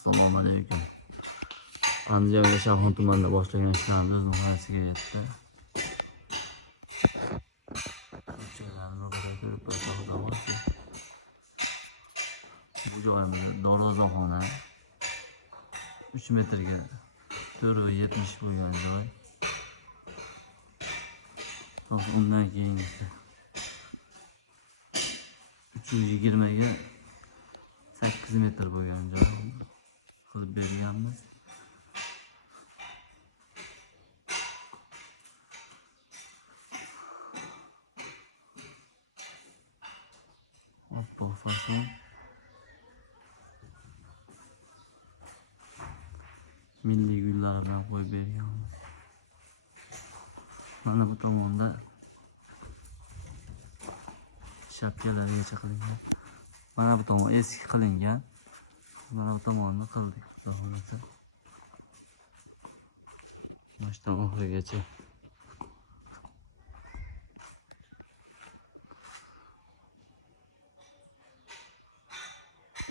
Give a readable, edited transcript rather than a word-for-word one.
Assalomu alaykum. Andijonga Shavxon tumanida boshlagan ishlarimiz nihoyasiga yetdi. Bu joyimiz darvozaxona. 3 metrga 4,70 bo'lgan joy. Undan keyin 320 ga 8 metr bo'lgan joy qilib berganmiz. Oppoq fason. Milliy gullar bilan qo'yib berganmiz. Mana bu tomonda shapkalargacha qilingan. Mana bu tomon eski qilingan. Mana bu tomonni qildik. Xudo xolasa. Boshdan oxirigacha